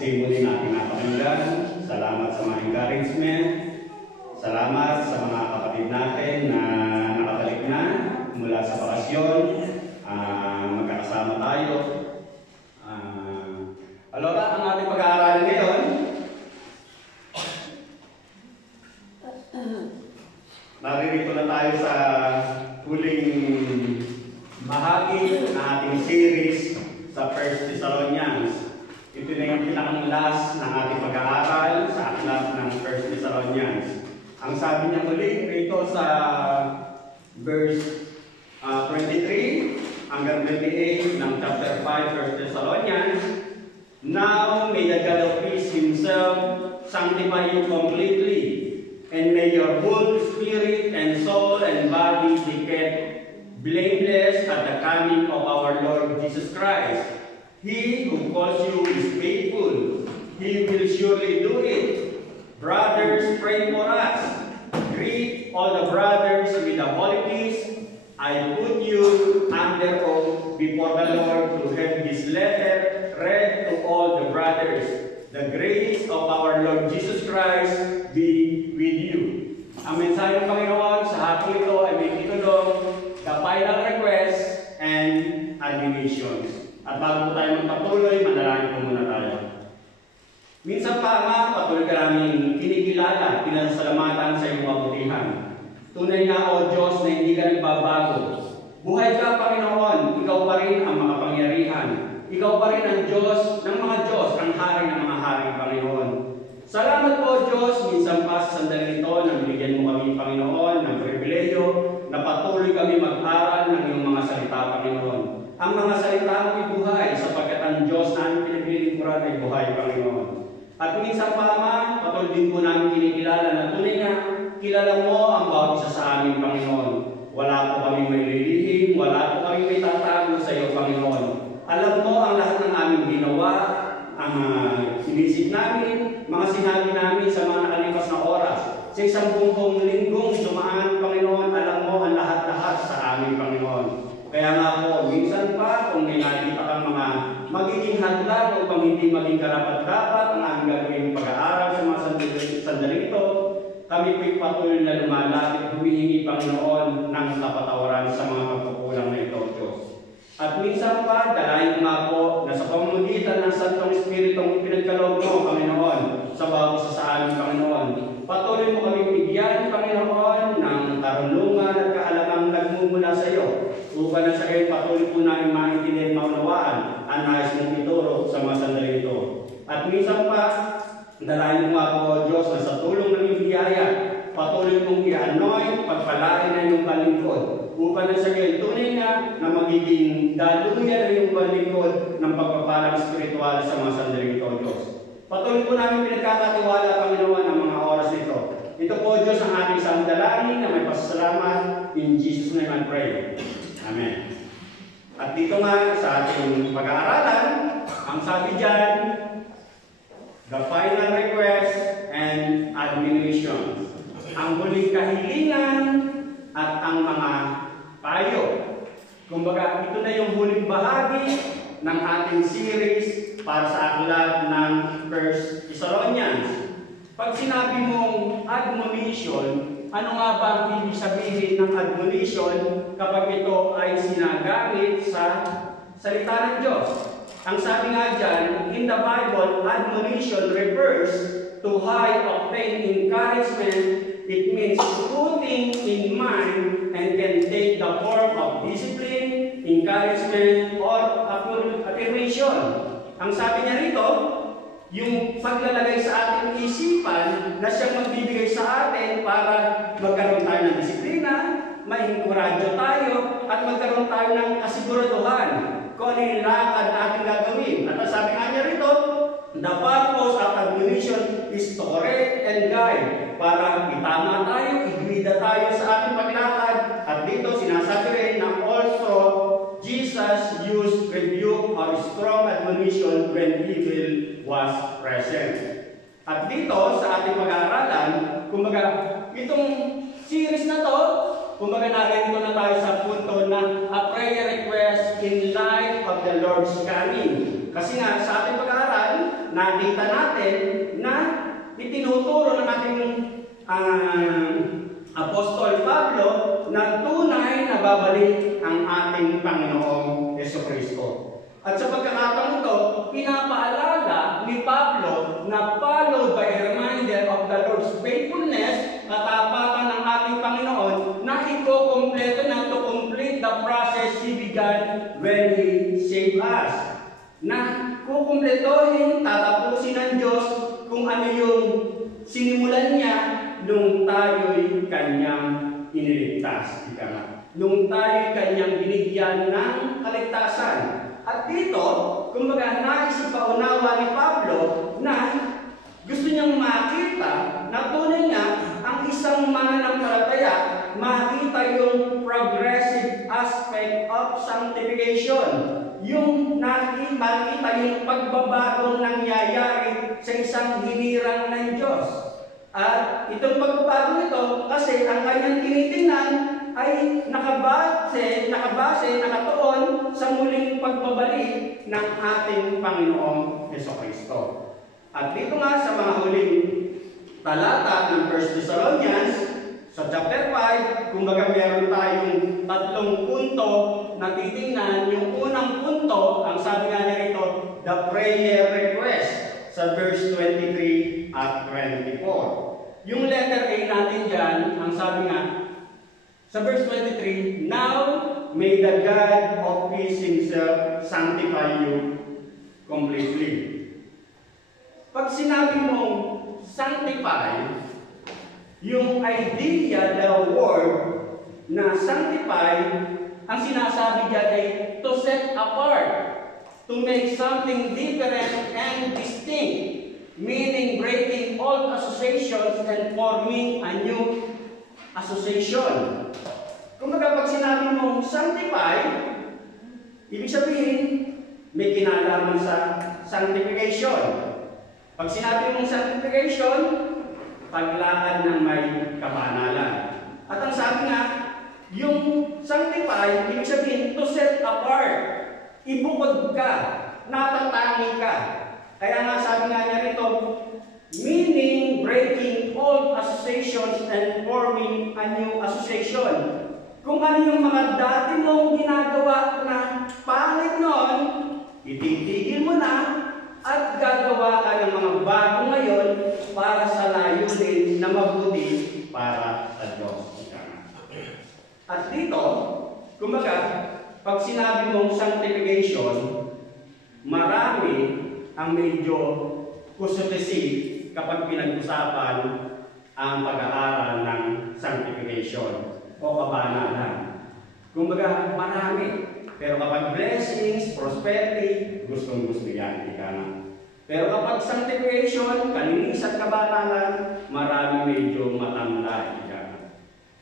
testimony natin napakinggan. Salamat sa mga encouragement. Salamat sa mga kapatid natin na nakabalik na mula sa bakasyon. Magkakasama tayo. Alora, ang ating pag-aaralan ngayon, naririto na tayo sa huling bahagi ng ating series sa 1 Thessalonians. Ito na yung pinakang last ng ating pag-aaral sa aklat ng 1 Thessalonians. Ang sabi niya muli rito sa verse 23 hanggang 28 ng chapter 5 1 Thessalonians, "Now may the God of peace Himself sanctify you completely, and may your whole spirit and soul and body be kept blameless at the coming of our Lord Jesus Christ. He who calls you is faithful. He will surely do it. Brothers, pray for us. Greet all the brothers with a holy peace. I put you under oath before the Lord to have this letter read to all the brothers. The grace of our Lord Jesus Christ be with you." Ang mensahe ng Panginoon sa hapon ito ay may titulong The Final Request and Admonitions. At bago tayo magpatuloy, manalangin po muna tayo. Minsan pa, Ama, patuloy ka namin kinikilala, pinasalamatan sa iyong kabutihan. Tunay nga, O Diyos, na hindi ka nagbabago. Buhay ka, Panginoon, ikaw pa rin ang makapangyarihan. Ikaw pa rin ang Diyos ng mga Diyos, ang hari ng mga hari, Panginoon. Salamat po, Diyos, minsan pa sa sandali ito na binigyan mo kami, Panginoon, ng pribileyo na patuloy kami mag-aral ng iyong mga salita, Panginoon. Ang mga salita mo ay buhay, sapagkat ang Diyos na aming pinaglilingkuran ay buhay, Panginoon. At minsan pa, Ama, patuloy din po namin kinikilala na tunay na kilala mo ang bawat isa sa amin, Panginoon. Wala po kami may lilihim, wala po kami may tatago sa iyo, Panginoon. Alam mo ang lahat ng aming ginawa, ang sinisip namin, mga sinabi namin sa mga nakalipas na oras. Sa isang buong linggong dumaan, Panginoon, alam mo ang lahat-lahat sa amin, Panginoon. Kaya nga po, minsan pa, kung may nakita kang mga magiging hadlang upang hindi maging karapat-dapat ang aming gagawin pag-aaral sa mga sandali ito, kami po'y patuloy na lumalapit, humihingi, Panginoon, ng kapatawaran sa mga pagkukulang na ito, Diyos. At minsan pa, dalayan nga po na sa pamamagitan ng Santong Espiritong ipinagkaloob mo, Panginoon, sa bawat isa sa amin, Panginoon. Patuloy mo kami bigyan, Panginoon, ng karunungan at kaalamang nagmumula sa iyo. Upang na sa gayon patuloy po namin maintindihan maunawaan ang nais mong ituro sa mga sandali ito. At minsan pa, dalayan mo nga po, Diyos, na sa tulong ng iyong biyaya, patuloy mong i-anoint, pagpalain na iyong kalingkod. Upang na sa gayon tunay na magiging daluyan na iyong kalingkod ng pagpapalang spiritual sa mga sandali ito, Diyos. Patuloy po namin pinagkakatiwala, Panginoon, ang mga oras nito. Ito po, Diyos, ang ating isang dalangin na may pasasalamat. In Jesus' name I pray. Amen. At dito nga sa ating pag-aaralan, ang sabi dyan, the final request and admonitions. Ang huling kahilingan at ang mga payo. Kumbaga, ito na yung huling bahagi ng ating series para sa aklat ng 1 Thessalonians. Pag sinabi mong admonition, ano nga ba ang ibig sabihin ng admonition kapag ito ay sinagamit sa salita ng Diyos? Ang sabi nga dyan, in the Bible, admonition refers to high-octane encouragement. It means putting in mind and can take the form of discipline, encouragement, or affirmation. Ang sabi niya rito, yung paglalagay sa ating isipan na siyang magbibigay sa atin para magkaroon tayo ng disiplina, ma-encourage tayo, at magkaroon tayo ng kasiguraduhan kung ano yung lakad na ating gagawin. At sabi nga niya rito, the purpose of admonition is to correct and guide, para itama tayo, igwida tayo sa ating paglakad. At dito sinasabi rin na also Jesus used rebuke or strong admonition when evil was present. At dito sa ating pag-aaralan, kumbaga itong series na to, kumbaga narito na tayo sa punto na a prayer request in light of the Lord's coming. Kasi nga sa ating pag-aaral, nakita natin na itinuturo ng ating Apostol Pablo na tunay na babalik ang ating Panginoong Jesucristo. At sa pagkakataon ito, pinapaalala ni Pablo na followed by a reminder of the Lord's faithfulness, katapatan ng ating Panginoon, na iko-kompleto na to complete the process He began when He saved us. Na kukumpletohin, tatapusin ng Diyos kung ano yung sinimulan niya nung tayo'y Kanyang iniligtas. Nung tayo'y Kanyang binigyan ng kaligtasan. At dito, kumbaga nais ipaunawa ni Pablo na gusto niyang makita na tunay nga ang isang mananampalataya makita yung progressive aspect of sanctification. Yung makita yung pagbabagong nangyayari sa isang hinirang ng Diyos. At itong pagbabago ito, kasi ang kanyang tinitingnan ay nakatuon sa muling pagbabalik ng ating Panginoong Jesucristo. At dito nga sa mga huling talata ng 1 Thessalonians, sa chapter 5, kumbaga meron tayong tatlong punto na titingnan. Yung unang punto, ang sabi nga niya rito, the prayer request sa verse 23 at 24. Yung letter A natin dyan, ang sabi nga, sa verse 23, now may the God of peace Himself sanctify you completely. Pag sinabi mong sanctify, yung idea, the word na sanctify, ang sinasabi dyan ay to set apart, to make something different and distinct, meaning breaking old associations and forming a new association. Kung pag sinabi mong sanctify, ibig sabihin, may kinalaman sa sanctification. Pag sinabi mong sanctification, paglakad ng may kabanalan. At ang sabi nga, yung sanctify, ibig sabihin, to set apart. Ibukod ka, natatangi ka. Kaya nga sabi nga niya rito, meaning breaking old associations and forming a new association. Kung ano yung mga dati mong ginagawa na pangit noon, ititigil mo na at gagawa ka ng mga bago ngayon para sa layunin na mabuti para sa Diyos. At dito, kumbaga, pag sinabi mong sanctification, marami ang medyo kusutisi kapag pinag-usapan ang pag-aaral ng sanctification o kabanalan. Kumbaga, marami. Pero kapag blessings, prosperity, gustong-gusto yan. Pero kapag sanctification, kalinisan, kabanalan, marami medyo matamlay.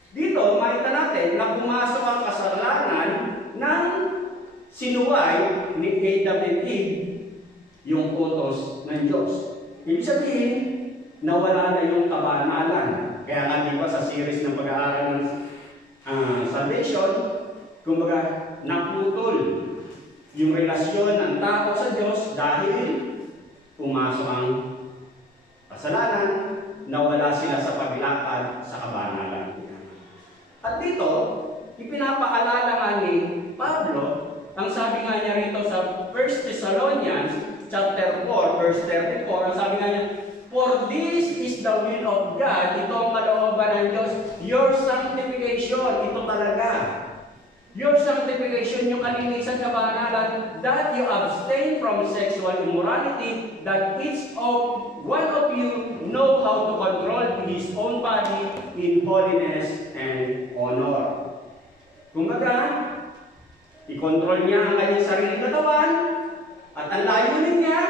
Dito, makita natin na pumasok ang kasalanan ng sinuway ni Adam and Eve, yung utos ng Diyos. Ibig sabihin, nawala na yung kabanalan. Kaya nga di ba sa series ng pag-aaral ng salvation, kumbaga, naputol yung relasyon ng tao sa Diyos dahil pumasok ang kasalanan, nawala sila sa paglakad sa kabanalan. At dito, ipinapaalala nga ni Pablo, ang sabi nga niya rito sa 1 Thessalonians chapter 4, verse 34, ang sabi nga niya, for this is the will of God, ito ang kalooban ng Diyos, your sanctification, ito talaga. Your sanctification, yung kalinisan, kabanalan, that you abstain from sexual immorality, that each of one of you know how to control his own body in holiness and honor. Kumbaga, i-control niya ang kanyang sariling katawan, at ang layunin niya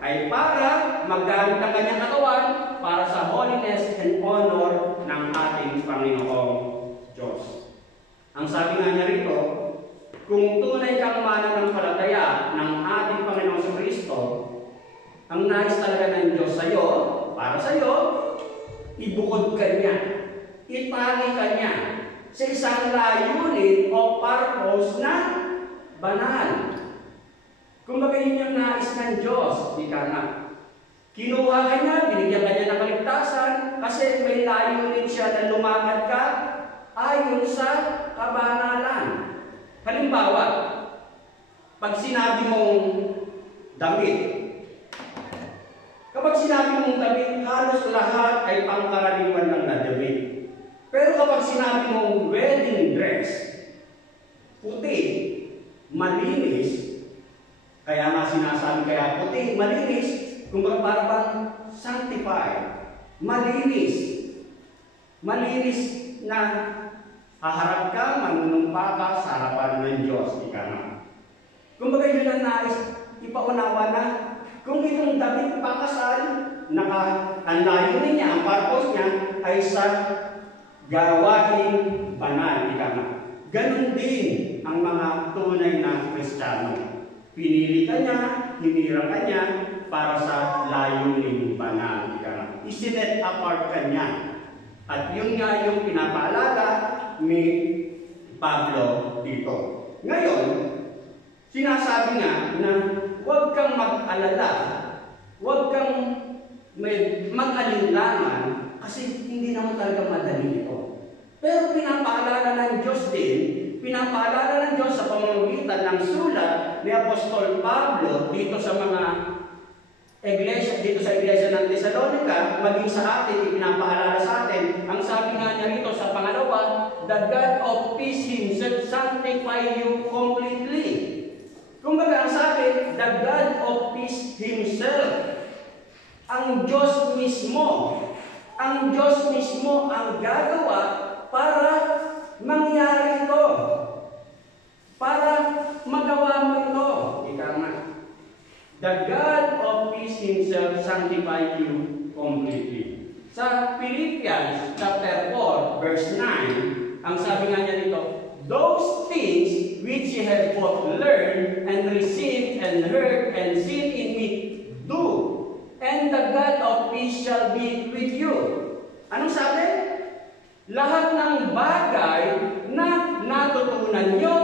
ay para maggamit ang kanyang katawan para sa holiness and honor ng ating Panginoong Diyos. Ang sabi nga niya rito, kung tunay kang mananampalataya ng ating Panginoong Jesucristo, ang nais talaga ng Diyos sa iyo, para sa iyo, ibukod ka niya, itali ka niya sa isang layunin o purpose na banal. Kumbaga yun yung nais ng Diyos, ika na. Kinuha ka niya, binigyan ka niya ng kaligtasan kasi may layunin siya na lumakad ka ayon sa kabanalan. Halimbawa, pag sinabi mong damit, kapag sinabi mong damit, halos lahat ay pangkaraniwan lang na damit. Pero kapag sinabi mong wedding dress, puti, malinis, kaya nga sinasabi kaya puti, malinis, kumbaga para bang sanctified, malinis. Malinis na haharap ka, manunumpa ka sa harapan ng Diyos, ika nga. Kumbaga yun ang nais, ipaunawa na, kung itong damit pakasal, ang layunin niya, ang purpose niya, ay sa gawain banal, ika nga. Ganon din ang mga tunay na Kristiyano. Pinili ka niya, hinirang ka niya, para sa layunin banal. Isinet apart ka niya. At yun nga yung pinapaalala ni Pablo dito. Ngayon, sinasabi nga na huwag kang mag-alala, huwag kang mag-alinlangan kasi hindi naman talaga madali ito. Pero pinapaalala ng Diyos din, pinapaalala ng Diyos sa pamamagitan ng sulat ni Apostol Pablo dito sa mga iglesia, dito sa iglesia ng Thessalonica, maging sa atin, ipinapaalala sa atin. Ang sabi nga niya rito sa pangalawa, the God of peace Himself sanctify you completely. Kumbaga ang sabi, the God of peace Himself, ang Diyos mismo, ang Diyos mismo ang gagawa para mangyari ito. Para magawa mo ito. Ika nga. The God of peace Himself sanctify you completely. Sa Philippians chapter 4, verse 9, ang sabi nga niya dito, those things which ye have both learned and received and heard and seen in me, do, and the God of peace shall be with you. Anong sabi? Lahat ng bagay na natutunan nyo,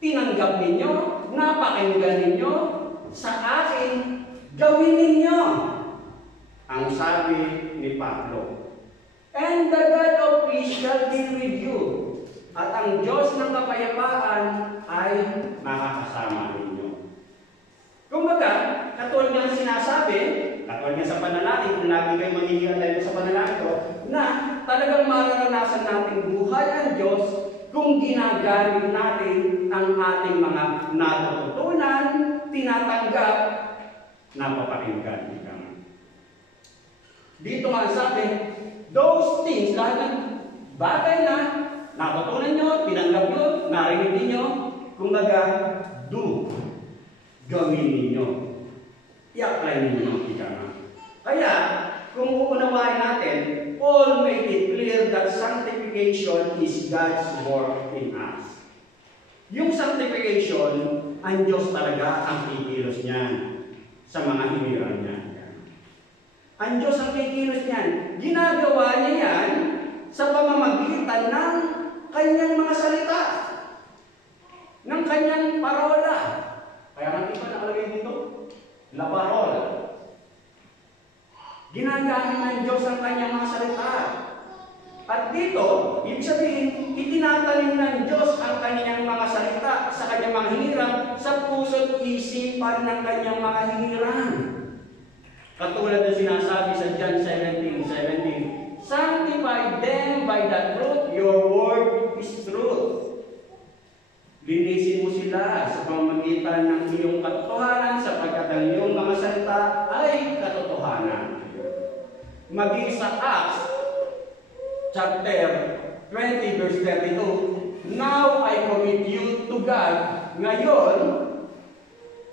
tinanggap ninyo, napakinggan ninyo, sa akin, gawin ninyo. Ang sabi ni Pablo. And the God of peace shall be with you. At ang Diyos ng kapayapaan ay makakasama ninyo. Kumbaga, katulad ng sinasabi, katulad nga sa panalangin, kung lagi kayo mangingialay sa panalangin ko, na talagang mararanasan natin buhay ang Diyos kung ginagamit natin ang ating mga natututunan, tinatanggap, napapakinggan. Dito nga sabi, those things, lahat ng bagay na natutunan nyo, tinanggap nyo, narinig ninyo, kumbaga, do, gawin ninyo. I-apply ninyo, ika nga. Kaya, kung uunawain natin, Paul made it clear that sanctification is God's work in us. Yung sanctification, ang Diyos talaga ang kikilos niyan sa mga hinirang niya. Ang Diyos ang kikilos niyan. Ginagawa niya yan sa pamamagitan ng kanyang mga salita, ng kanyang parola. Kaya natin pa nakalagay dito, la parola. Ginagamit ng Diyos ang kanyang mga salita. At dito, ibig sabihin, itinatanim ng Diyos ang kanyang mga salita sa kanyang mga hinirang sa puso't isipan ng kanyang mga hinirang. Katulad na sinasabi sa John 17:17, sanctify them by the truth, your word is truth. Linisin mo sila sa pamamagitan ng iyong katotohanan sapagkat ang iyong mga salita ay katotohanan. Maging sa Acts chapter 20 verse 32, now I commit you to God. Ngayon,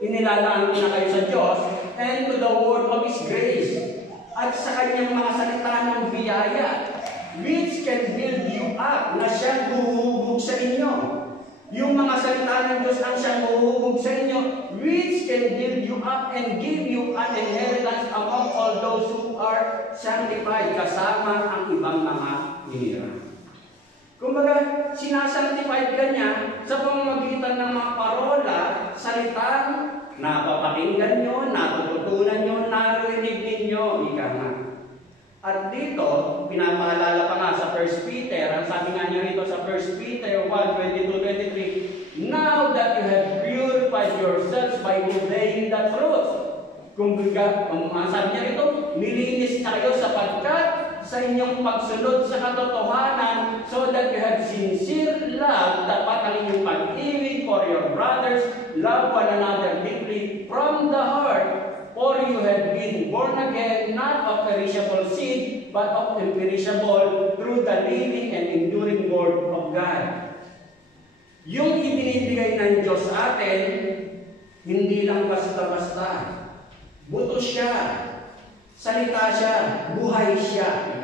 inilalaan ko na kayo sa Diyos and to the word of His grace at sa kanyang mga salita ng biyaya which can build you up na siyang huhubog sa inyo. Yung mga salita ng Diyos ang siyang huhubog sa inyo which can build you up and give you an inheritance among all those who are sanctified kasama ang ibang mga hinirang. Kumbaga, sinasanctified ka niya sa pamamagitan ng mga parola, salitang napapakinggan nyo, natututunan natutunan nyo, narinig ninyo, ika nga. At dito, pinapaalala pa nga sa 1 Peter, ang sabi nga niya rito sa 1 Peter 1:22-23, now that you have purified yourselves by obeying the truth. Kung sabi niya rito, nilinis kayo sapagkat sa inyong pagsunod sa katotohanan, so that you have sincere love, tapat ang inyong pag-ibig for your brothers, love one another deeply from the heart, for you have been born again, not of perishable seed, but of imperishable, through the living and enduring word of God. Yung ibinibigay ng Diyos sa atin, hindi lang basta-basta. Buto siya, salita siya, buhay siya.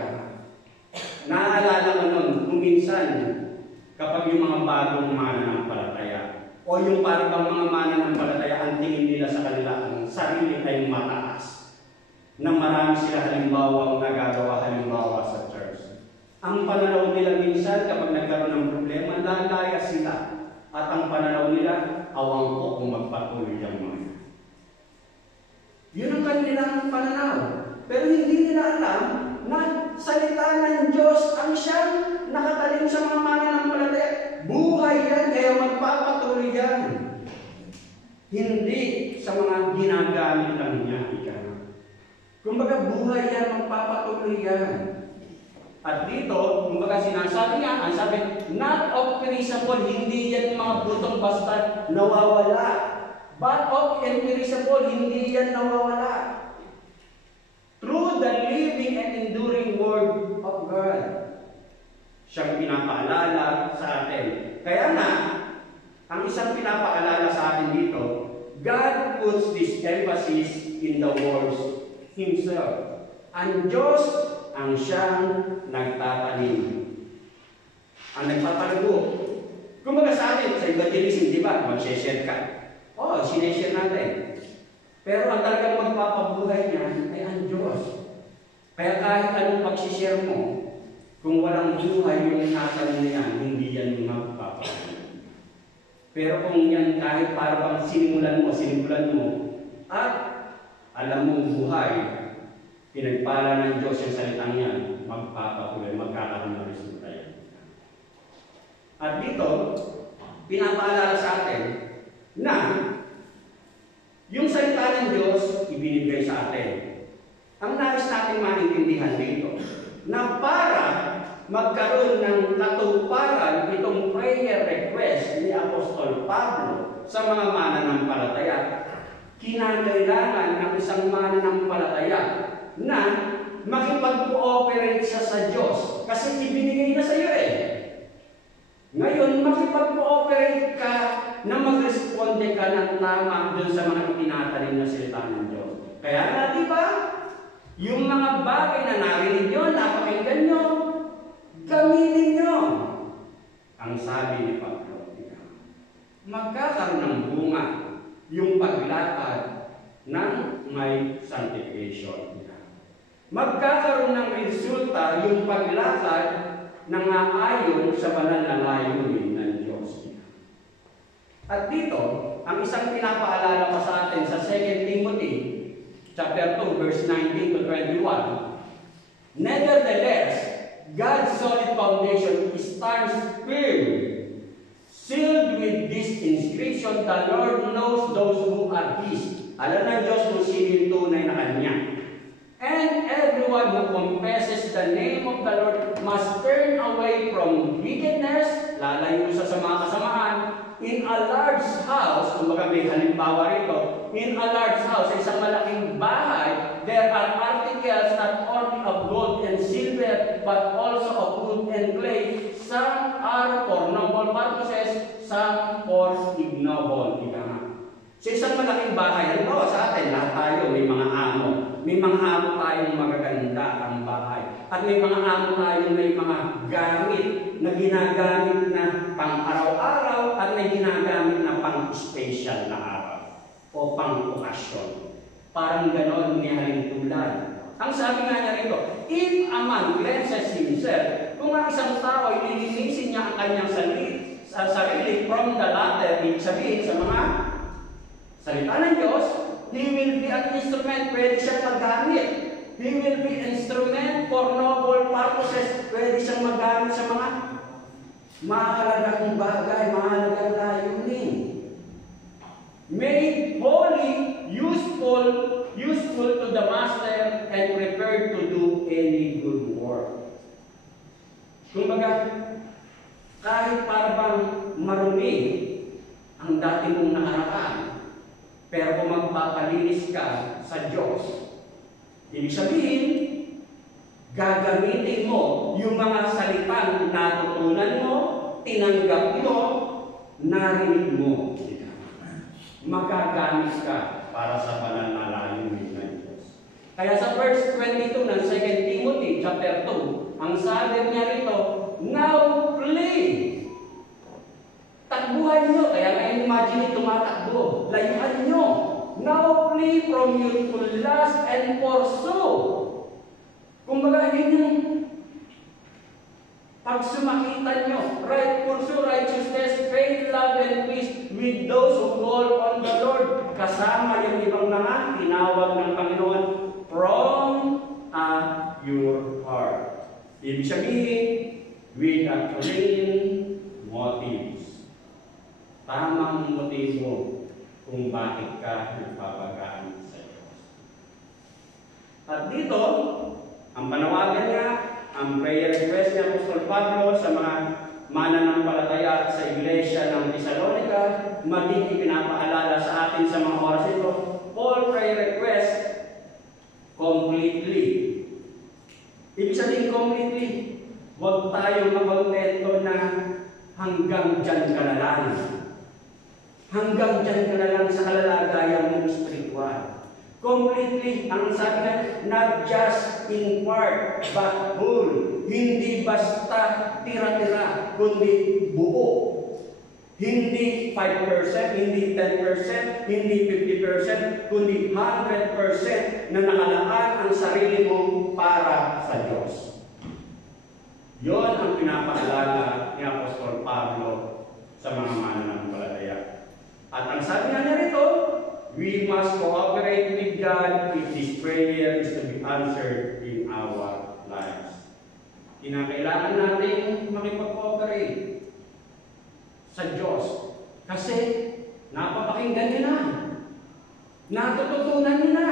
Naaalala ko nun, kung minsan, kapag yung mga bagong mananampalataya, o yung parang mga mananampalataya, ang tingin nila sa kanila, ang sarili ay mataas, na marami sila halimbawa nagagawa halimbawa sa church. Ang pananaw nila minsan, kapag nagkaroon ng problema, lalaya sila. At ang pananaw nila, awang ko kung magpatuloy ang mga. Yun ang kanilang pananaw. Pero hindi nila alam na salita ng Diyos ang siyang nakatalim sa mga mananampalataya. Buhay yan, kaya magpapatuloy yan. Hindi sa mga ginagamit lang niya. Kumbaga buhay yan, magpapatuloy yan. At dito, kumbaga sinasabi nga, ang sabi, not of perishable, hindi yan mga butong basta nawawala. But of imperishable, hindi yan nawawala. Through the living and enduring word of God. Siyang pinapaalala sa atin. Kaya nga, ang isang pinapaalala sa atin dito, God puts this emphasis in the words Himself. Ang Diyos ang siyang nagtatanim. Ang nagpapalago. Kumbaga sa atin, sa evangelism, di ba? Mag-share ka. Oo, sineshare natin. Pero ang talagang magpapabuhay niya ay ang Diyos. Kaya kahit anong pag-share mo, kung walang buhay yung natanim na yan, hindi yan magpapabuhay. Pero kung yan kahit parang sinimulan mo, at alam mong buhay, pinagpala ng Diyos yung salitang yan, magpapabuhay, magkakaroon ng resulta yan. At dito, pinapaalala sa atin na yung salita ng Diyos, ibinibigay sa atin. Ang nais natin maintindihan dito, na para magkaroon ng katuparan itong prayer request ni Apostol Pablo sa mga mananampalataya, kinakailangan ng isang mananampalataya na makipag-cooperate siya sa Diyos. Kasi ibinigay na sa iyo eh. Ngayon, makipag-cooperate ka na mag-responde ka ng tama dun sa mga itinatanim na salita ng Diyos. Kaya nga, di ba? Yung mga bagay na narinig nyo, napakinggan nyo, gamitin nyo. Ang sabi ni Pablo, magkakaroon ng bunga yung paglakad ng may sanctification. Magkakaroon ng resulta yung paglakad ng aayon sa banal na layunin ng Diyos. At dito, ang isang pinapaalala pa sa atin sa 2 Timothy chapter 2, verse 19-21, nevertheless, God's solid foundation stands firm, sealed with this inscription, the Lord knows those who are His. Alam ng Diyos kung sino yung tunay na Kanya. And everyone who confesses the name of the Lord must turn away from wickedness, lalayo sa mga kasamaan, in a large house, kumbaga may halimbawa rito, in a large house, sa isang malaking bahay, there are articles not only of gold and silver, but also of wood and clay. Some are for noble purposes, some for ignoble. Sa isang malaking bahay, halimbawa sa atin, lahat tayo may mga amo. May mga amo tayong magaganda ang bahay. At may mga amo tayong may mga gamit na ginagamit na pang-araw-araw at may ginagamit na pang-special na araw o pang-okasyon. Parang ganon ni halintulad. Ang sabi nga niya rito, if a man cleanses himself, kung ang isang tao ay lilinisin niya ang kanyang sarili from the latter, ibig sabihin sa mga salita ng Diyos, He will be an instrument, pwede siyang magamit. He will be instrument for noble purposes, pwede siyang magamit sa mga mahalagang bagay, mahalagang layunin. Made holy, useful to the master, and prepared to do any good work. Kumbaga, kahit para bang marumi ang dati mong nakaraan, pero kung magpapalinis ka sa Diyos, ibig sabihin, gagamitin mo yung mga salitang natutunan mo, tinanggap mo, narinig mo. Magagamit ka para sa banal na layunin ng Diyos. Kaya sa verse 22 ng 2 Timothy chapter 2, ang sabi niya rito, now play. Takbuhan nyo. Kaya ngayon imagine tumatakbo. Layuan nyo. Now flee from youthful lust and pursue. Kumbaga, yun yung pagsumakitan nyo. Right, pursue righteousness, faith, love, and peace with those who call on the Lord. Kasama yung ibang mga tinawag ng Panginoon from your heart. Ibig sabihin, with a clean motives. Tamang motibo kung bakit ka nagpapagamit sa Diyos. At dito, ang panawagan niya, ang prayer request ni Apostol Pablo sa mga mananampalataya sa Iglesia ng Thessalonica, maging ipinapaalala sa atin sa mga oras ito, all prayer request completely. Ibig sabihin completely, huwag tayo makontento na hanggang dyan ka na lang. Hanggang dyan ka na lang sa kalalagayan mong spiritual. Completely, ang sabi na, not just in part, but whole. Hindi basta tira-tira, kundi buo. Hindi 5%, hindi 10%, hindi 50%, kundi 100% na nakalaan ang sarili mo para sa Diyos. Yon ang pinapaalala ni Apostol Pablo sa mga mananampalataya. At ang sabi nga niya rito, we must cooperate with God if this prayer is to be answered in our lives. Kinakailangan natin makipag-cooperate sa Diyos. Kasi napapakinggan niyo na. Natututunan niyo na.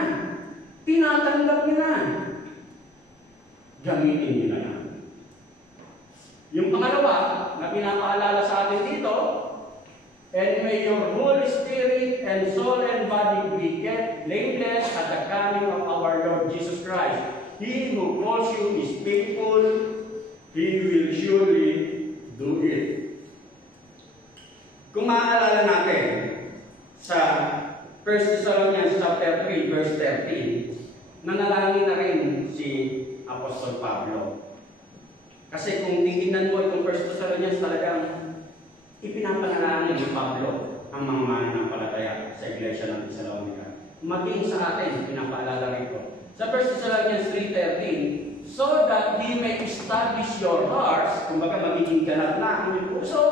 Tinatanggap niyo na. Gamitin niyo na yan. Yung pangalawa na pinapaalala sa atin dito, and may your Holy Spirit and soul and body be kept blameless at the coming of our Lord Jesus Christ. He who calls you is faithful. He will surely do it. Kung maaalala natin sa 1 Thessalonians chapter 3 verse 13, nanalangin na rin si Apostol Pablo. Kasi kung titignan mo itong 1 Thessalonians, talagang ipinapanalangin ni Pablo ang mga mananampalataya sa Iglesia ng Thessalonica. Maging sa atin, pinapaalala rito. Sa 1 Thessalonians 3:13, so that He may establish your hearts, kumbaga magiging ganap na ang inyong puso,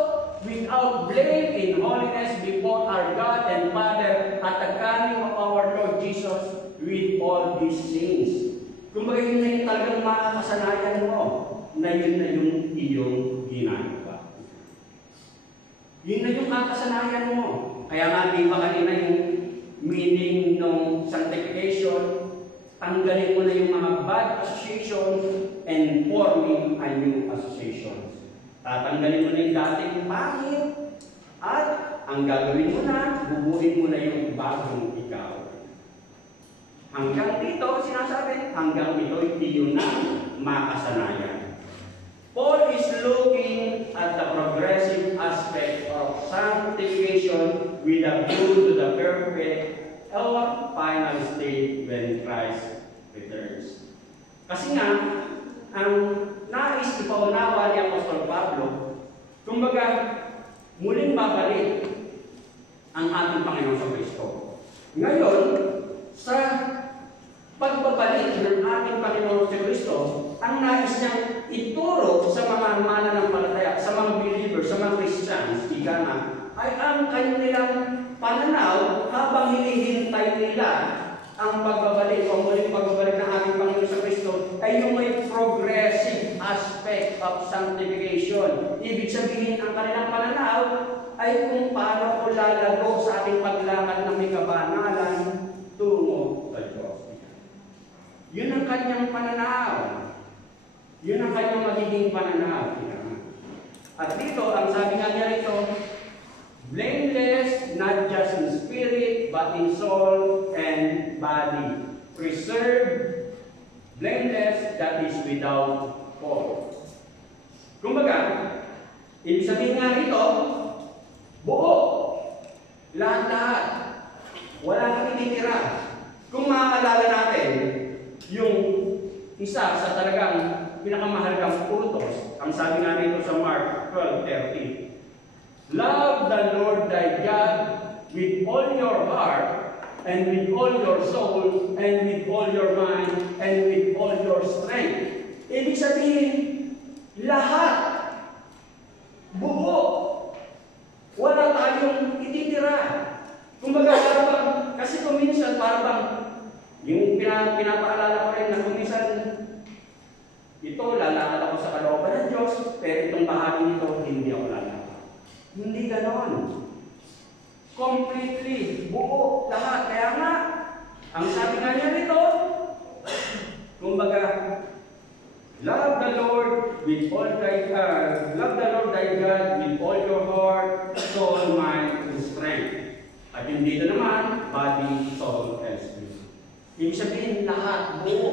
without blame in holiness before our God and Father at the coming of our Lord Jesus with all these things. Kumbaga yun na yung talagang makakasanayan mo na yun na yung iyong ginagawa. Yun na yung kakasanayan mo. Kaya nga, di ba kanina yung meaning ng sanctification, tanggalin mo na yung mga bad associations and forming a new association. Tatanggalin mo na yung dating pangit at ang gagawin mo na, bubuhin mo na yung bagong ikaw. Hanggang dito, sinasabi, hanggang ito'y iyon na makasanayan. Paul is looking at the progressive aspect of sanctification with a view to the perfect or final state when Christ returns. Kasi nga, ang nais ipaunawa ni Apostol Pablo, kumbaga, muling babalik ang ating Panginoon sa Kristo. Ngayon, sa pagbabalik ng ating Panginoon sa Kristo, ang nais niyang ituro sa mga mananampalataya, sa mga believers, sa mga Christians, ika na, ay ang kanilang pananaw habang hinihintay nila ang pagbabalik o muling pagbabalik ng ating Panginoon sa Kristo ay yung may progressive aspect of sanctification. Ibig sabihin, ang kanilang pananaw ay kung paano ko lalago sa ating paglakad ng may kabanalan tungo sa Diyos. Yun ang kanyang pananaw. Yun ang kanyang magiging pananaw. At dito, ang sabi nga niya rito, blameless, not just in spirit, but in soul and body. Preserved, blameless, that is without fault. Kumbaga, ibig sabihin nga rito, buo. Lahat-lahat. Wala nang ititira. Kung maaalala natin, yung isa sa talagang pinakamahalagang utos, ang sabi nga rito sa Mark 12:30, love the Lord thy God with all your heart, and with all your soul, and with all your mind, and with all your strength. Ibig sabihin, lahat, buo, wala tayong ititira. Kumbaga, parang, kasi kung minsan, parang, yung pinapaalala ko rin na kung minsan, ito, lalakad ako sa kalooban ng Diyos, pero itong bahagi nito, hindi ako lalakad. Hindi ganon. Completely, buo, lahat. Kaya nga, ang sabi nga niya nito, kumbaga, love the Lord with all thy love the Lord thy God with all your heart, soul, mind, and strength. At yung dito naman, body, soul, and spirit. Ibig sabihin, lahat, buo.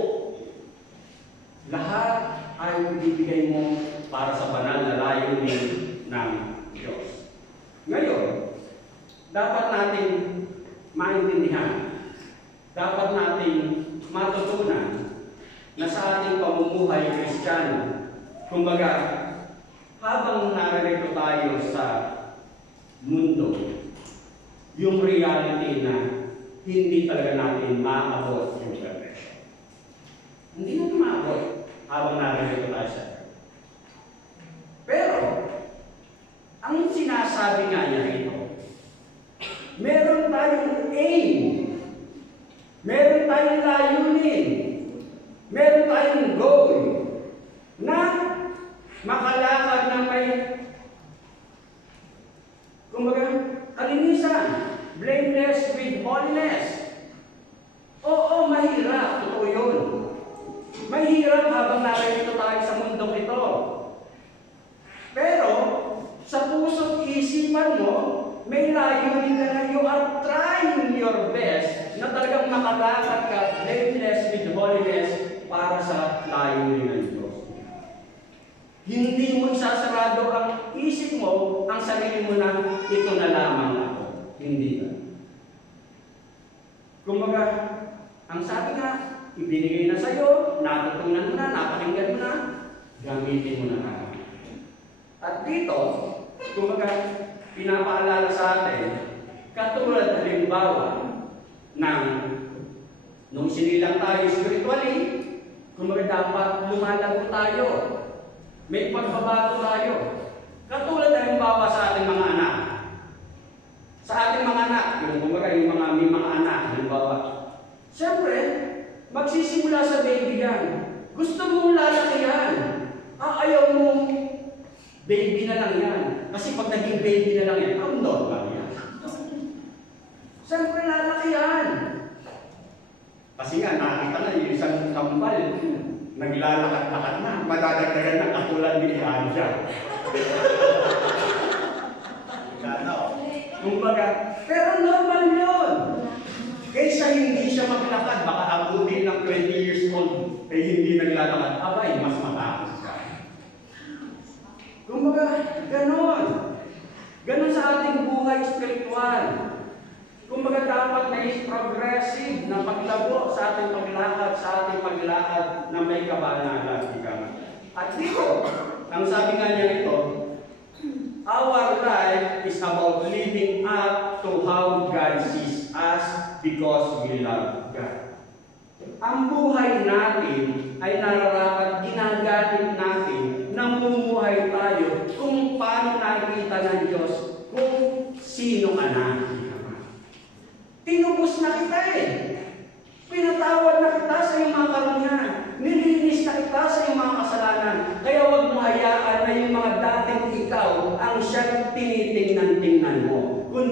Lahat ay ibibigay mo para sa banal na layunin ng Diyos. Ngayon, dapat natin maintindihan, dapat natin matutunan na sa ating pamumuhay Kristiyano, kumbaga, habang naririto tayo sa mundo, yung reality na hindi talaga natin maabot yung perfection. Hindi natin maabot habang naririto tayo sa earth. Pero, ang sinasabi nga niya rito, meron tayong aim, meron tayong layunin, meron tayong goal na makalakad ng may, kumbaga, kalinisan, blameless with holiness. Oo, mahirap. Totoo yun. Mahirap habang naririto tayo sa mundong ito. Pero, sa puso't isipan mo, may layunin ka na you are trying your best na talagang makalakad ka blameless with holiness para sa layunin ng Diyos. Hindi mo isasarado ang isip mo, ang sarili mo na ito na lamang ako. Hindi ba? Kumbaga, ang sabi nga, ibinigay na sa'yo, natutunan mo na, napakinggan mo na, gamitin mo na. At dito, kumbaga, pinapaalala sa atin, katulad halimbawa ng nung sinilang tayo spiritually, kumbaga dapat lumalago tayo. May pagbabago tayo. Katulad halimbawa sa ating mga anak. Sa ating mga anak, yung kumbaga yung may mga anak, halimbawa, siyempre, magsisimula sa baby yan. Gusto mong lalaki yan. Ayaw mong baby na lang yan. Kasi pag naging baby na lang yan, ang normal yan. Siyempre, lalaki yan. Kasi nga, nakita na yung isang kambal, naglalakad-lakad na, madadagdagan na katulad ni Anja. Kumbaga, pero normal yun. Kaysa hindi siya maglakad, baka abutin ng 20 years old, ay hindi naglalakad, abay, mas matakot ka. Kumbaga, ganon. Ganon sa ating buhay spiritual. Kumbaga, dapat may progressive na paglago sa ating paglakad na may kabanalan. At dito, ang sabi nga niya ito, our life is about living up to how God sees us because we love God. Ang buhay natin ay nararapat ginagamit natin, namumuhay tayo kung paano nakikita ng Diyos kung sino ka na.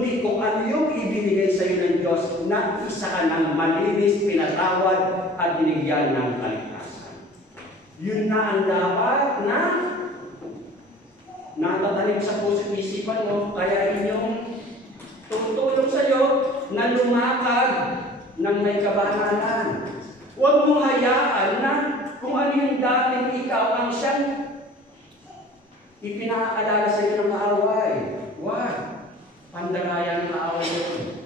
kundi kung ano yung ibinigay sa iyo ng Diyos na isa ka ng malinis, pinatawad at binigyan ng kaligtasan. Yun na ang dapat na natatanim sa puso't isipan mo, kaya inyong tutulong sa iyo na lumakad ng may kabanalan. Huwag mong hayaan na kung ano yung dating ikaw ang siyang ipinaalala sa iyo ng kaaway. Huwag. Pandagayan ng kaaway yun.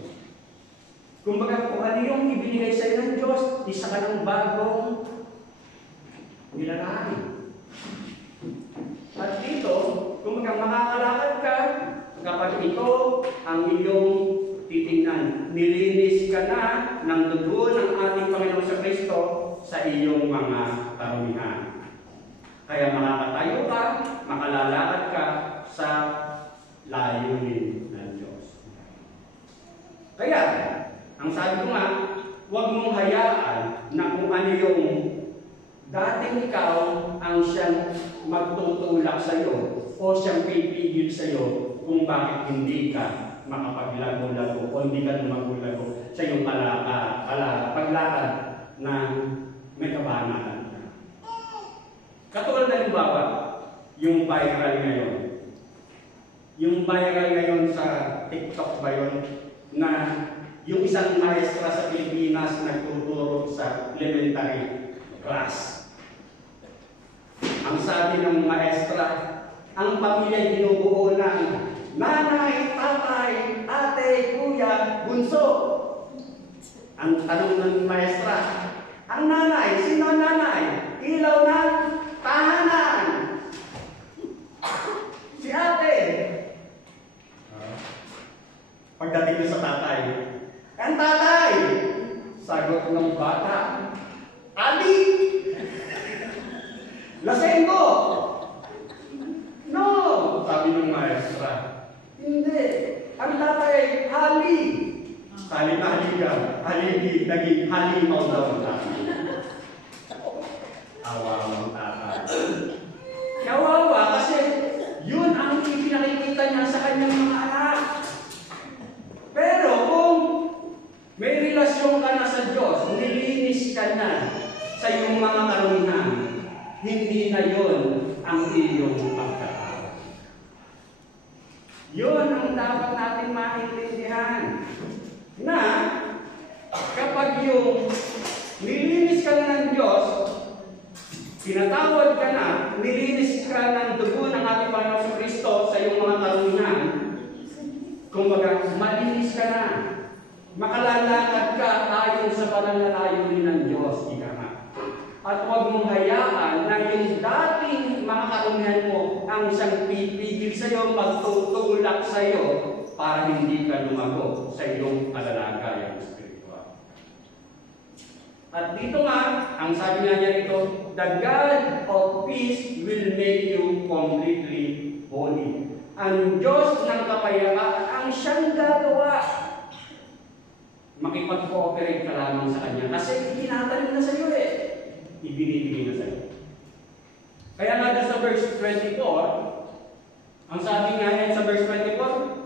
Kumbaga, kung ano yung ibinigay sa iyo ng Diyos, isa ka ng bagong nilalaki. At dito, kumbaga makakalakad ka kapag ito ang iyong titingnan. Nilinis ka na ng dugo ng ating Panginoon sa Kristo sa iyong mga karumihan. Kaya makakatayo ka, makalalakad ka sa layunin ng Diyos. Kaya, ang sabi ko nga, huwag mong hayaan na kung ano yung dating ikaw ang siyang magtutulak sa iyo o siyang pipigil sa iyo kung bakit hindi ka makapaglago-lago o hindi ka lumagulago sa iyong paglakad na may kabanalan. Katulad na halimbawa, yung viral ngayon. Yung viral ngayon sa TikTok ba yun, na yung isang maestra sa Pilipinas nagtuturo sa elementary class. Ang sabi ng maestra, ang pamilya ginubuo ng nanay, tatay, ate, kuya, bunso. Ang tanong ng maestra, ang nanay, sino ang nanay? Ilaw ng tahanan. Si ate. Pagdating ko sa tatay, ang tatay, sagot ng bata, Ali! Lasenggo! No! Sabi ng maestra. Hindi. Ang tatay ay hali. Hali na haliga. Haligi, naging halimaw daw ang tatay. Awawang tatay. Kawawa kasi yun ang ipinakikita niya sa kanyang mga anak. Pero kung may relasyon ka na sa Diyos, nilinis ka na sa iyong mga karumihan, hindi na yun ang iyong pagkatao. Yun ang dapat natin maintindihan. Na kapag yung nilinis ka na ng Diyos, pinatawad ka na, nilinis ka ng dugo ng ating Panginoon sa Kristo sa iyong mga karumihan, kumbaga, malinis ka na. Makalalakad ka ayon sa pananalayo ng Diyos, ika nga. At huwag mong hayaan na yung dating mga karumihan mo ang isang pipigil sa iyo, magtutulak sa iyo para hindi ka lumago sa iyong kalalagayang spiritual. At dito nga, ang sabi nga niya rito, the God of peace will make you completely holy. Ang Diyos ng kapayapaan ang siyang gagawa. Makipag-cooperate ka lamang sa Kanya. Kasi itinatanim na sa iyo eh. Ibinibigay na sa iyo. Kaya nga doon sa verse 24, ang sabi nga yan sa verse 24,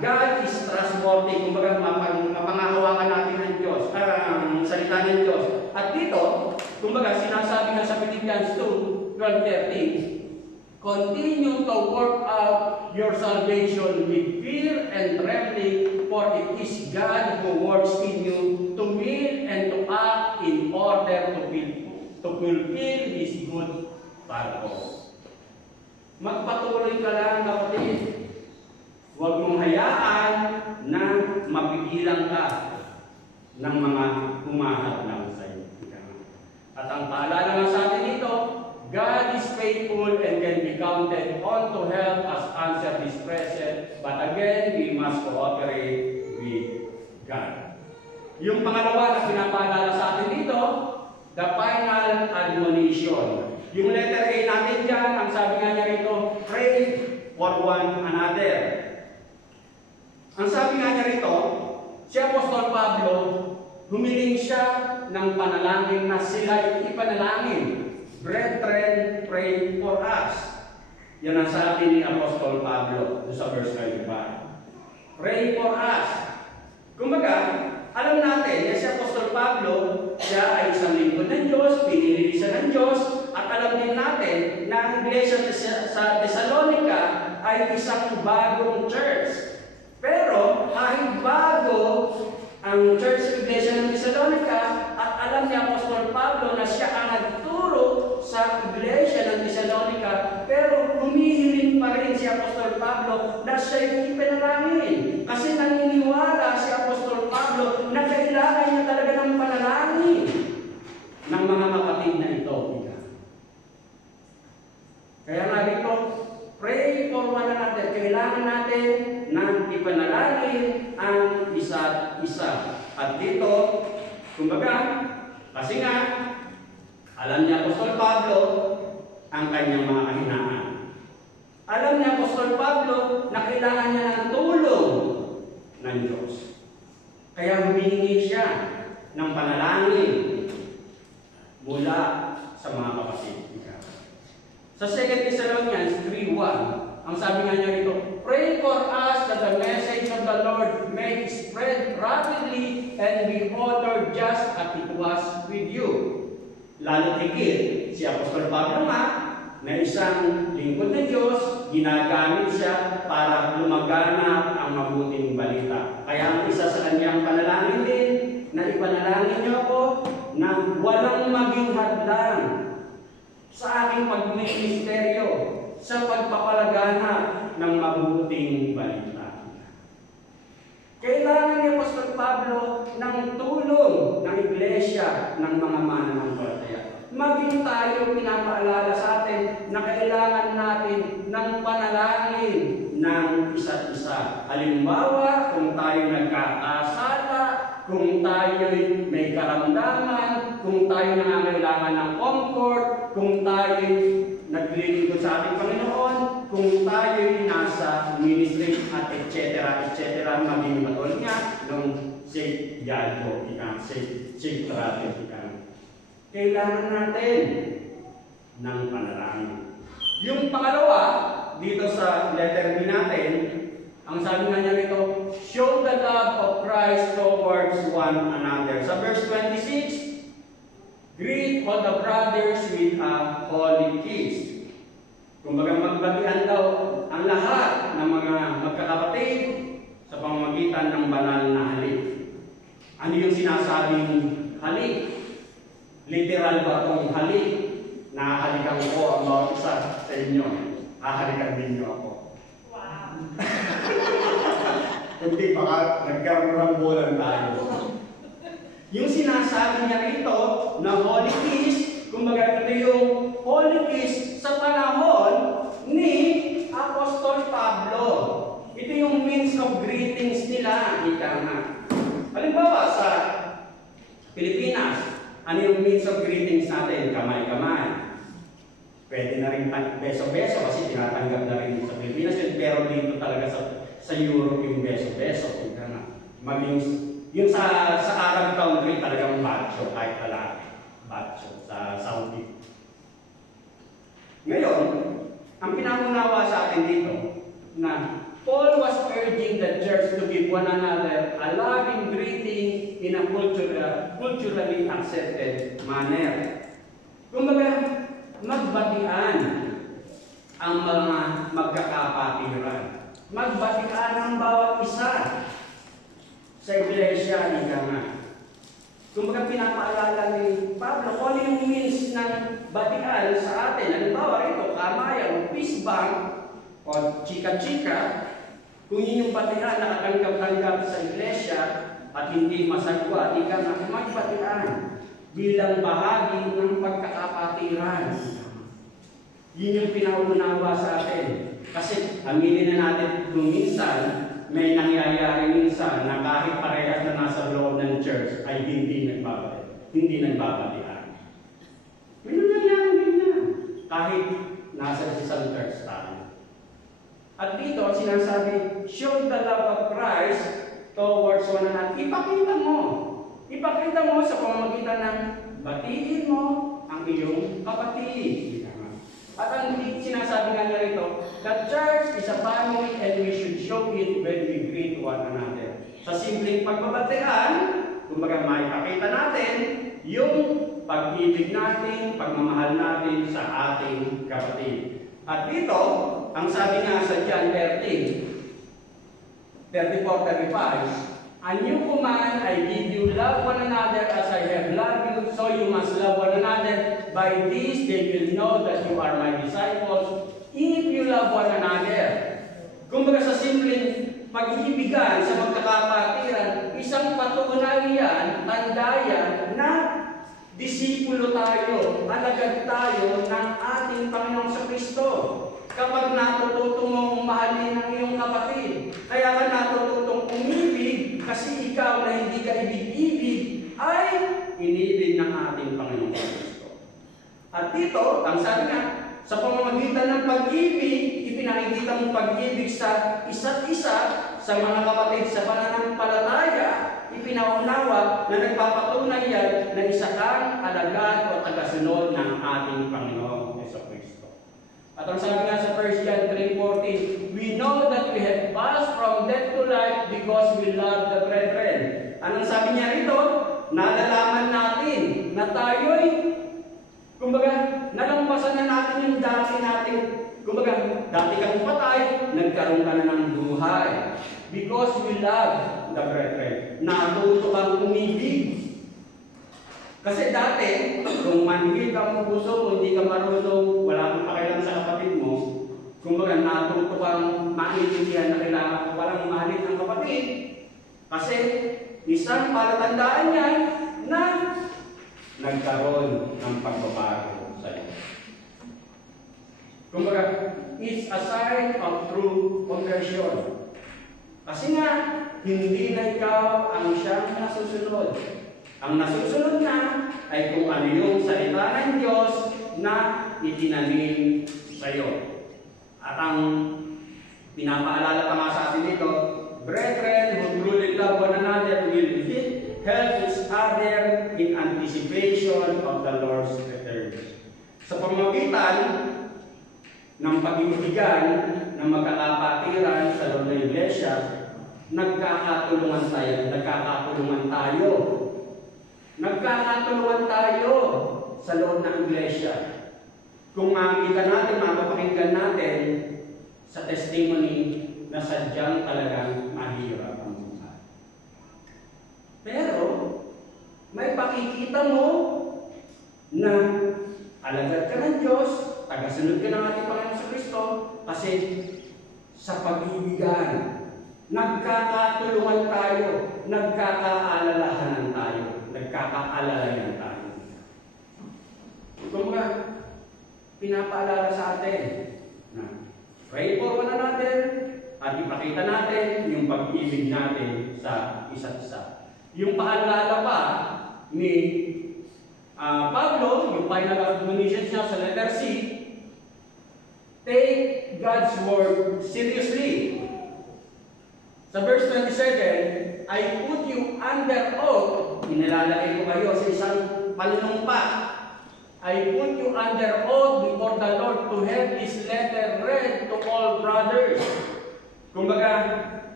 God is trustworthy. Kumbaga, mapangahawakan natin ng Diyos, ang salita ng Diyos. At dito, kumbaga, sinasabi nga sa Philippians 2:12-13, continue to work out your salvation with fear and trembling, for it is God who works in you to will and to act in order to fulfill His good purpose. Magpatuloy ka lang, kapatid. Huwag mong hayaan na mapigilan ka ng mga humahadlang sa iyo. At ang paalala nga sa atin dito, God is faithful and can be counted on to help us answer this question, but again, we must cooperate with God. Yung pangalawa na pinapaalala sa atin dito, the final admonition. Yung letter A natin dyan, ang sabi nga niya rito, pray for one another. Ang sabi nga niya rito, si Apostol Pablo, humiling siya ng panalangin na sila ipanalangin. Brethren, pray for us. Yan ang sabi ni Apostol Pablo sa verse 25. Pray for us. Kumbaga, alam natin na si Apostol Pablo, siya ay isang lingkod ng Diyos, pinili siya ng Diyos, at alam din natin na ang iglesia sa Thessalonica ay isang bagong church. Pero kahit bago ang church iglesia ng Thessalonica, at alam ni Apostol Pablo na siya ang nagturo sa iglesia ng Thessalonica, pero humihiling pa rin si Apostol Pablo na siya'y ipanalangin. Kasi naniniwala si Apostol Pablo na kailangan niya talaga ng panalangin ng mga kapatid na ito. Kaya nga dito, pray for one another. Kailangan natin na ipanalangin ang isa't isa. At dito, kumbaga, kasi nga, alam niya Apostol Pablo ang kanyang mga kahinaan. Alam niya Apostol Pablo na kailangan niya ng tulong ng Diyos. Kaya humihingi siya ng panalangin mula sa mga kapatid. Sa 2 Thessalonians 3:1, ang sabi nga niya rito, pray for us that the message of the Lord may spread rapidly and be honored just as it was with you. Lalo higit, si Apostol Pablo nga, na isang lingkod ng Diyos, ginagamit siya para lumaganap ang mabuting balita. Kaya ang isa sa kanyang panalangin din, na ipanalangin niyo ako na walang maging hadlang sa aking pagministeryo sa pagpapalaganap ng mabuting balita. Kailangan ni Apostol Pablo ng tulong ng iglesia ng mga mananampalataya. Maging tayo pinapaalala sa atin na kailangan natin ng panalangin ng isa't isa. Halimbawa, kung tayo nagkakasala, kung tayo may karamdaman, kung tayo nangangailangan ng comfort, kung tayo naglilingkod sa ating Panginoon, kung tayo nasa ministry at etc. maging matol niya nung St. Yalbo, St. Travel, kailangan natin ng panalangin. Yung pangalawa, dito sa letter B natin, ang sabi nga niya rito, show the love of Christ towards one another. Sa verse 26, greet all the brothers with a holy kiss. Kumbaga magbatian daw ang lahat ng mga magkakapatid sa pamamagitan ng banal na halik. Ano yung sinasabing halik? Literal ba itong halik? Nahalikan ko ang bawat isa sa inyo. Hahalikan din niyo ako. Wow! Kundi baka nagkarambulan tayo. Yung sinasabi niya rito na holy kiss, kumbaga ito yung holy kiss sa panahon ni Apostol Pablo. Ito yung means of greetings nila. Halimbawa sa Pilipinas, ano yung means of greetings natin? Kamay-kamay. Pwede na rin beso-beso kasi tinatanggap na rin sa Pilipinas yun. Pero dito talaga sa Europe yung beso-beso. Maging yung sa Arab country talagang bacho, kahit lalaki. Bacho sa Saudi. Ngayon, ang pinangunawa sa atin dito na Paul was urging the church to give one another a loving greeting in a culturally accepted manner. Kumbaga, magbatian ang mga magkakapatiran. Magbatian ang bawat isa sa iglesia ni Gama. Kumbaga, pinapaalala ni Pablo kung ano yung means ng batian sa atin. Halimbawa rito, kamaya o peace bank o chika-chika, kung yun yung batian na katanggap-tanggap sa iglesia at hindi masagwa, di ka na magbatian bilang bahagi ng pagkakapatiran. Yun yung pinaunawa sa atin. Kasi aminin na natin kung minsan may nangyayari minsan na kahit parehas na nasa loob ng church ay hindi nagbabatian. May nangyayari din na kahit nasa isang church tayo. At dito, sinasabi, show the love of Christ towards one another. Ipakita mo. Ipakita mo sa pamamagitan ng batiin mo ang iyong kapatid. At ang sinasabi nga niya rito, the church is a family and we should show it when we greet one another. Sa simpleng pagbabatian, kumbaga maipakita natin yung pag-ibig natin, pagmamahal natin sa ating kapatid. At dito, ang sabi nga sa John 34:35, "A new command I give you, love one another as I have loved you, so you must love one another. By this they will know that you are my disciples, if you love one another." Kumbaga sa simpleng pag-iibigan sa magkakapatiran, isang patunayan, tandayan na disipulo tayo, alagad tayo ng ating Panginoong sa Kristo. Kapag natututo mong mahalin ang iyong kapatid, kaya ka natututong umibig kasi ikaw na hindi ka ibig-ibig ay inibig ng ating Panginoong sa Kristo. At dito, ang sabi nga, sa pamamagitan ng pag-ibig, ipinakikita mong pag-ibig sa isa't isa, sa mga kapatid sa pananampalataya, ipinaunawa na nagpapatunay yan na isa kang alagad o tagasunod ng ating Panginoong Yesu Kristo. At ang sabi nga sa 1 John 3:14, "We know that we have passed from death to life because we love the brethren." Anong sabi niya rito? Nalalaman natin na tayo'y, kumbaga, nalampasan na natin yung dati natin. Kumbaga, dati kang patay, nagkaroon ka na ng buhay. Because we love the brethren. Natuto kang umibig. Kasi dati, kung manhid ka mo puso, kung hindi ka marunong, wala kang pakialam sa kapatid mo, kumbaga, natuto kang maintindihan na kailangan ko palang mahalin ang kapatid. Kasi, isang palatandaan yan na nagkaroon ng pagbabago sa iyo. Kumbaga, it's a sign of true conversion. Kasi nga, hindi na ikaw ang siyang nasusunod. Ang nasusunod na ay kung ano yung salita ng Diyos na itinanim sa iyo. At ang pinapaalala pa nga sa atin dito, "Brethren who truly love one another will help each other in anticipation of the Lord's return." Sa pamamagitan ng pag-ibigan ng magkakapatiran sa loob ng iglesia, nagkakatulungan tayo. Nagkakatulungan tayo sa loob ng iglesia. Kung makikita natin, mapapakinggan natin sa testimony na sadyang talagang mahirap ang buhay. Pero, may pakikita mo na alagad ka ng Diyos, tagasunod ka ng ating Panginoon sa Kristo, kasi sa pag-ibigan, nagkakatulungan tayo, nagkakaalalahanan tayo, nagkakaalalayan tayo. Kung pinapaalala sa atin na pray for one another at ipakita natin yung pag-ibig natin sa isa't isa. Yung paalala pa ni Pablo, yung final admonition niya sa letter C, take God's word seriously. Sa verse 27, "I put you under oath," inilalagay ko kayo sa isang panunumpa. "I put you under oath before the Lord to have this letter read to all brothers." Kumbaga,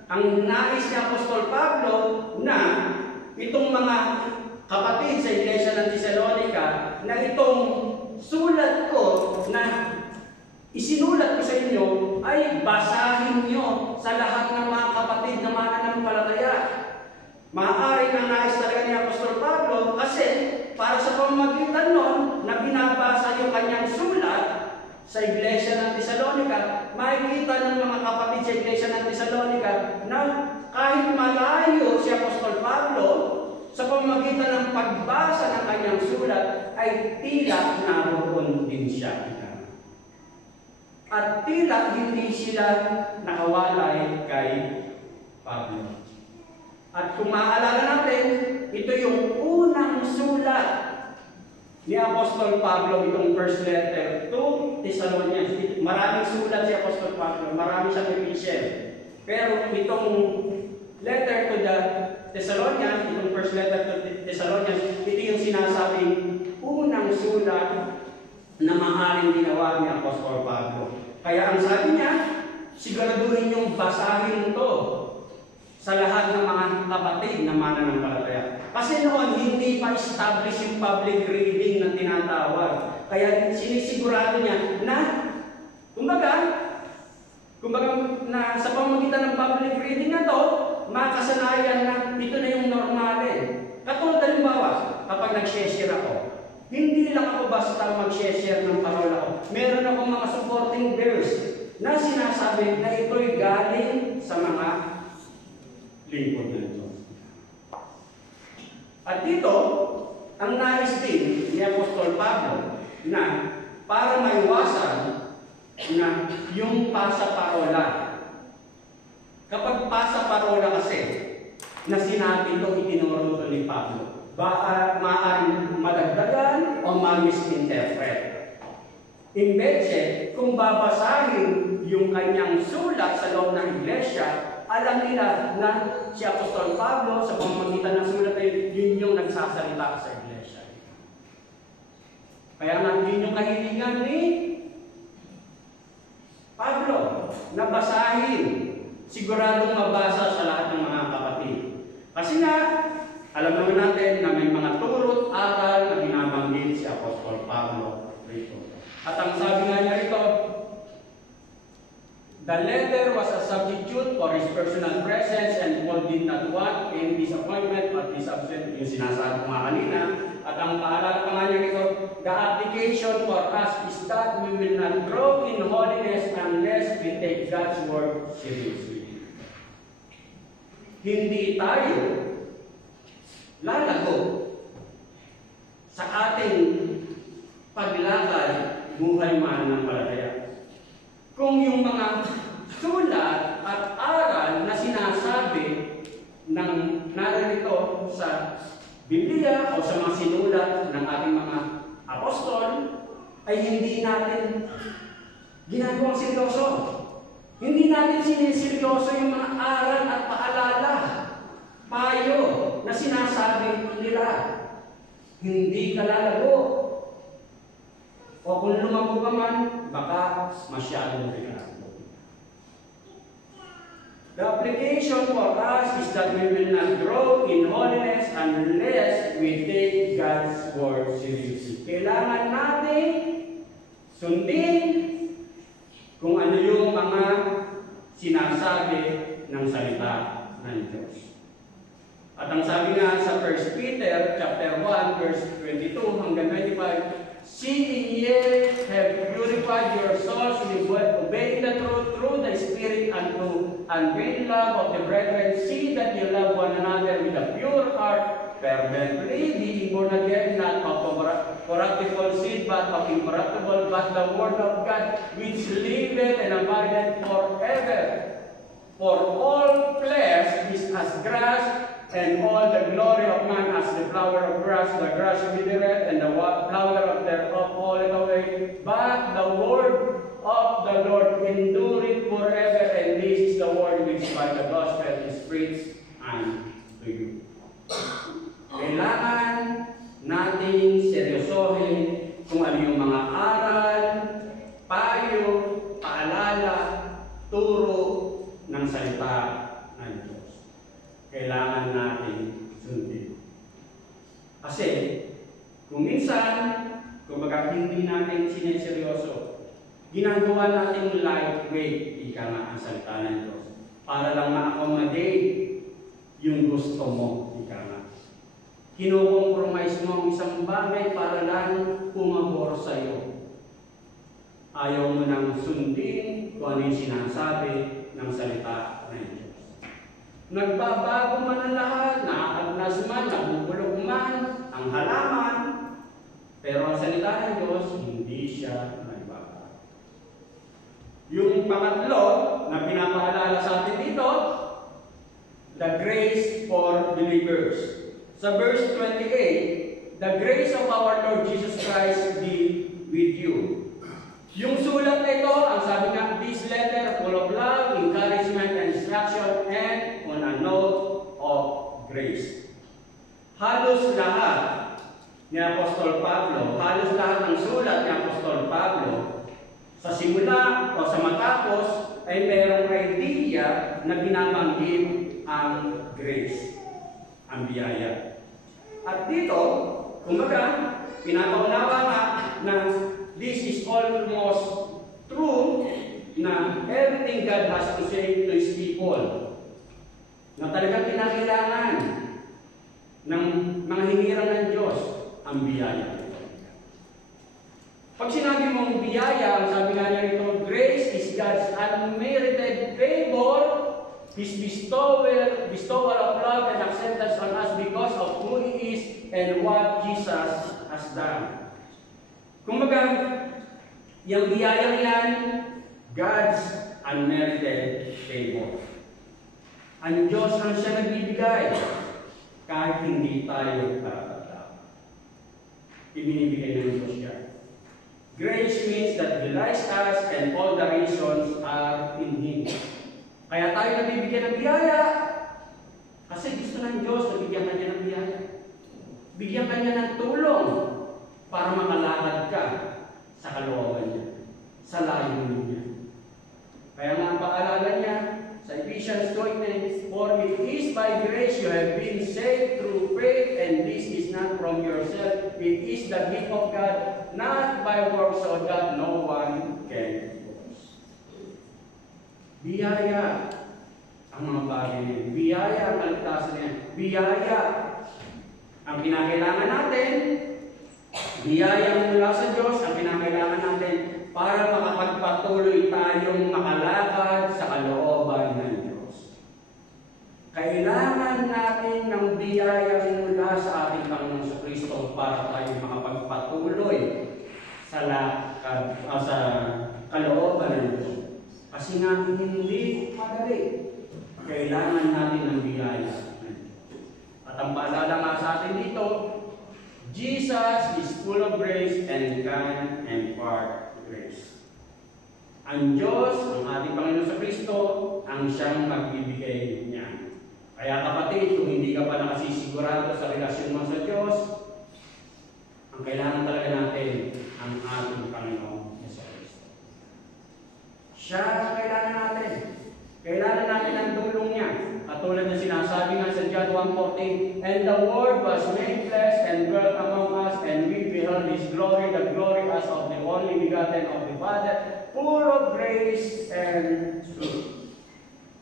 ang nais ni Apostol Pablo na itong mga kapatid sa Iglesia ng Thessalonica, na itong sulat ko na isinulat ko sa inyo ay basahin nyo sa lahat ng mga kapatid na mananampalataya. Maaari ang nais talaga ni Apostol Pablo kasi para sa pamamagitan nun na binabasa yung kanyang sulat sa Iglesia ng Thessalonica, makikita ng mga kapatid sa Iglesia ng Thessalonica na kahit malayo si Apostol Pablo, sa pamamagitan ng pagbasa ng kanyang sulat, ay tila naroon din siya. At tila hindi sila nakawalay kay Pablo. At kung maaalala natin, ito yung unang sulat ni Apostol Pablo, itong first letter to Thessalonians. Maraming sulat si Apostol Pablo, marami siyang epistle. Pero itong letter to the Thessalonians, itong first letter to Thessalonians, ito yung sinasabing unang sulat na maaaring ginawa ni Apostol Pablo. Kaya ang sabi niya, siguraduhin yung basahin to sa lahat ng mga kapatid na mananampalataya. Kasi noon, hindi pa establish yung public reading na tinatawag. Kaya sinisigurado niya na, kumbaga na sa pamamagitan ng public reading na to, makasanayan na ito na yung normal eh. Katulad halimbawa, kapag nag-share ako, hindi lang ako basta mag-share ng parola ko. Meron akong mga supporting verse na sinasabi na ito'y galing sa mga lingkod ng Diyos. At dito, ang nais din ni Apostol Pablo na para maiwasan na yung pasaparola. Kapag pasaparola kasi, na sinabi ito, itinuro ito ni Pablo, maaaring madagdagan o ma-misinterpret. Imbetse, kung babasahin yung kanyang sulat sa loob ng iglesia, alam nila na si Apostol Pablo sa pamamagitan ng sulat ay yun yung nagsasalita sa iglesia. Kaya nga yun yung kahilingan ni Pablo na basahin, siguradong mabasa sa lahat ng mga kapatid. Kasi nga, alam naman natin na may mga turot aral na binabanggit si Apostol Pablo rito. At ang sabi nga niya rito, the letter was a substitute for his personal presence and Paul did not want any disappointment at his absence. Yung sinasabi ko nga kanina. At ang paalala pa nga niya rito, the application for us is that we will not grow in holiness unless we take God's word seriously. Hindi tayo lalago sa ating paglakad buhay mananampalataya. Kung yung mga sulat at aral na sinasabi ng narito sa Biblia o sa mga sinulat ng ating mga apostol ay hindi natin ginagawang seryoso. Hindi natin siniseryoso yung mga aral at paalala, payo na sinasabi nila. Hindi ka lalago. O kung lumago ka man, baka masyadong regalo. The application for us is that we will not grow in holiness unless we take God's word seriously. Kailangan natin sundin kung ano yung mga sinasabi ng salita ng Diyos. At ang sabi nga sa 1 Peter chapter 1 verse 22 hanggang 25, seeing ye have purified your souls with obeying the truth through the Spirit unto unfeigned love of the brethren, see that you love one another with a pure heart fervently, being born again, not of corruptible seed, but of incorruptible, but the word of God, which liveth and abideth forever. For all flesh is as grass, and all the glory of man as the flower of grass. The grass withereth, and the flower of thereof falleth away. But the word of the Lord endureth forever, and this is the word which by the gospel is preached unto you. Kailangan nating seryosohin kung ano yung mga aral, payo, paalala, turo ng salita ng Diyos. Kailangan natin sundin. Kasi, kung minsan, kumbaga hindi natin sineseryoso, ginagawa natin lightweight, ika nga ang salita ng Diyos, para lang ma-accommodate yung gusto mo, ika nga. Kinukompromise mo ang isang bagay para lang pumabor sa iyo. Ayaw mo nang sundin kung ano yung sinasabi ng salita ng Diyos. Nagbabago man ang lahat, nakakagnas man, nabubulog man, ang halaman, pero ang salita ng Diyos, hindi siya nagbabago. Yung pangatlo na pinapaalala sa atin dito, the grace for believers. Sa verse 28, the grace of our Lord Jesus Christ be with you. Yung sulat na ito, ang sabi nga, this letter full of love, encouragement, and instruction, and on a note of grace. Halos lahat ni Apostol Pablo, halos lahat ng sulat ni Apostol Pablo, sa simula o sa matapos, ay meron Biblia na binabanggit ang grace, ang biyaya. At dito, kumbaga, pinapaunawa nga na this is almost true na everything God has to say to His people, na talagang kinakailangan ng mga hinirang ng Diyos ang biyaya. Pag sinabi mong biyaya, ang sabi nga niya rito, grace is God's unmerited favor, His bestowal of love and acceptance on us because of who He is and what Jesus has done. Kumbaga, yung biyayang yan, God's unmerited favor. Ang Diyos ang siya nagbibigay kahit hindi tayo karapat-dapat. Ibinibigay ng Diyos yan. Grace means that He likes us and all the reasons are in Him. Kaya tayo nabibigyan ng biyaya kasi gusto ng Diyos na bigyan kanya ng biyaya. Bigyan kanya ng tulong para makalakad ka sa kalooban niya, sa layunin niya. Kaya nga ang paalala niya sa Ephesians 2:8, for it is by grace you have been saved through faith, and this is not from yourself, it is the gift of God, not by works, so that no one can boast. Biyaya ang mga bagay niya. Biyaya ang kaligtasan niya. Biyaya ang kinakailangan natin. Biyaya mula sa Diyos ang kinakailangan natin para makapagpatuloy tayong makalakad sa kalooban ng Diyos. Kailangan natin ng biyaya mula sa ating Panginoong Jesucristo para tayo makapagpatuloy sa lakad, sa kalooban ng Diyos. Kasi nga, hindi madali. Kailangan natin ng biyaya. At ang paalala nga sa atin dito, Jesus is full of grace and can impart grace. Ang Diyos, ang ating Panginoon sa Kristo, ang siyang magbibigay niya. Kaya kapatid, kung hindi ka pa nakasisigurado sa relasyon mo sa Diyos, ang kailangan talaga natin ang ating Panginoon sa Kristo. Siya ang kailangan natin. Kailangan natin ang tulong niya. Katulad na sinasabi nga sa John 1:14, and the Word was made flesh and dwelt among us, and we beheld His glory, the glory as of the only begotten of the Father, full of grace and truth.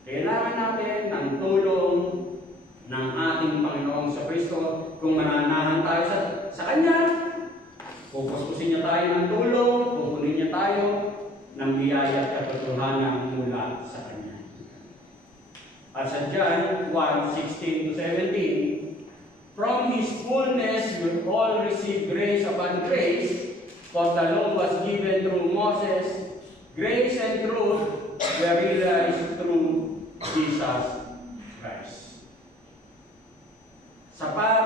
Kailangan natin ng tulong ng ating Panginoong sa Kristo. Kung mananahan tayo sa Kanya, pupuspusin niya tayo ng tulong, pupunin niya tayo ng biyaya at katotohanan mula sa Kanya. At sa John 1:16-17, from His fullness we all receive grace upon grace, for the law was given through Moses, grace and truth were realized through Jesus Christ. Sapat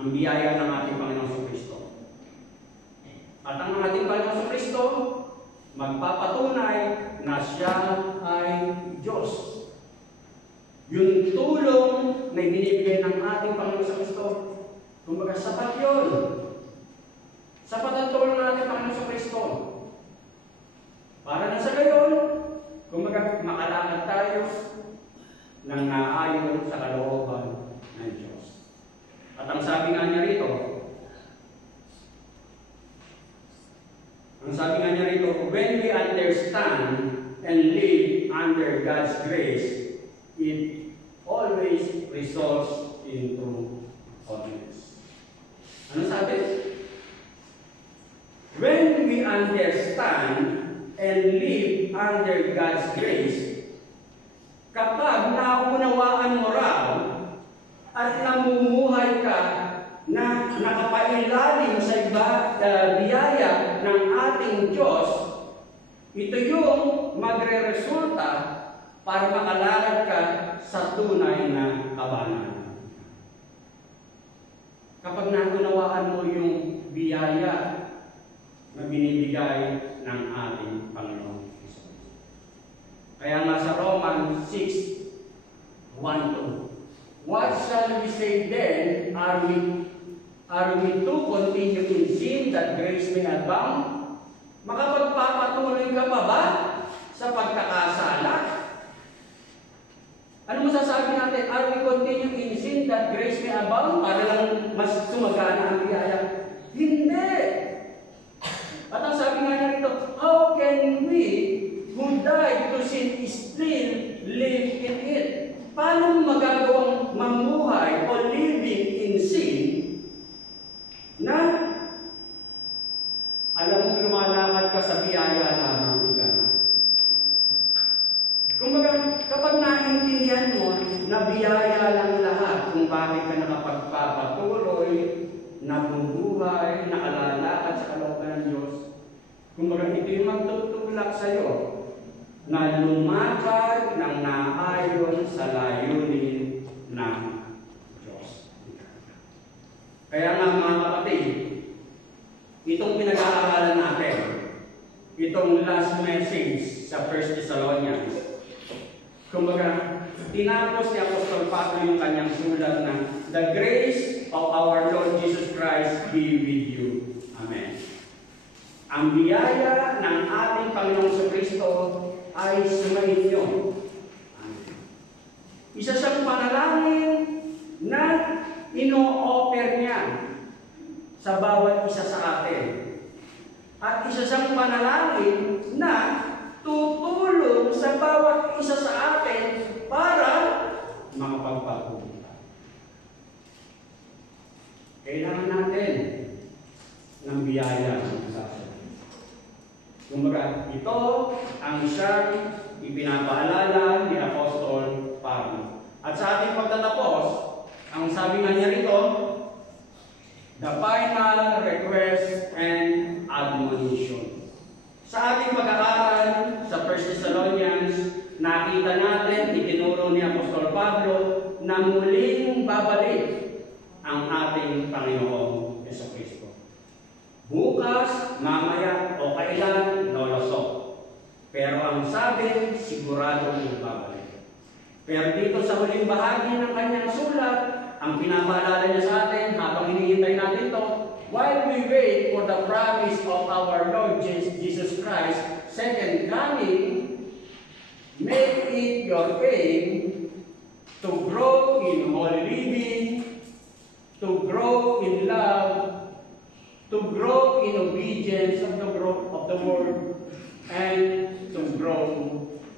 ang biyaya ng ating Panginoong Kristo. At ang ating Panginoong Kristo magpapatunay na Siya ay Diyos. Yung tulong na ibinibigay ng ating Panginoon sa Kristo, kumbaga sapat yun. Sapat ang tulong ng ating Panginoon sa Kristo. Para na sa gayon, kumbaga makalakad tayo ng naayon sa kalooban ng Diyos. At ang sabi nga niya rito, when we understand and live under God's grace, it always results into holiness. Ano sabi? When we understand and live under God's grace, kapag naunawaan mo raw at namumuhay ka na nakapailalim sa biyaya ng ating Diyos, ito yung magre-resulta para makalakad ka sa tunay na kabanalan. Kapag naunawaan mo yung biyaya na binibigay ng ating Panginoon. Kaya nga sa Romans 6:1-2, what shall we say then? Are we to continue in sin that grace may abound? Makapagpapatuloy ka pa ba sa pagkakasala to sin still live in it. Paano magagawang mamuhay o living in sin na alam mo lumalakad ka sa biyaya lamang ika? Kumbaga, kapag naintindihan mo na biyaya lang lahat kung bakit ka nakapagpapatuloy, nabubuhay, nakalalakad sa kalooban ng Diyos, kumbaga ito yung magtutulak sa iyo na lumakad ng naayon sa layunin ng Diyos. Kaya nga mga kapatid, itong pinag-aaralan natin, itong last message sa 1 Thessalonians, kumbaga, tinapos ni Apostol Pablo yung kanyang sulat na the grace of our Lord Jesus Christ be with you. Amen. Ang biyaya ng ating Panginoong Kristo ay sumainyo. Amen. Isa siyang panalangin na ino-offer niya sa bawat isa sa atin. At isa siyang panalangin na tutulong sa bawat isa sa atin para makapagpatuloy. Kailangan natin ng biyaya ng Diyos. Kumbaga, ito ang siyang ipinapaalala ni Apostol Pablo. At sa ating pagtatapos, ang sabi nga niya rito, the final request and admonition. Sa ating pag-aaral sa 1 Thessalonians, nakita natin, itinuro ni Apostol Pablo na muling babalik ang ating Panginoong Jesucristo. Bukas, mamaya, o kailan, loloso. Pero ang sabi, sigurado babalik. Pero dito sa huling bahagi ng kanyang sulat, ang pinapaalala niya sa atin habang hinihintay natin ito, while we wait for the promise of our Lord Jesus Christ, second coming, make it your aim to grow in holy living, to grow in love, to grow in obedience of the word, and to grow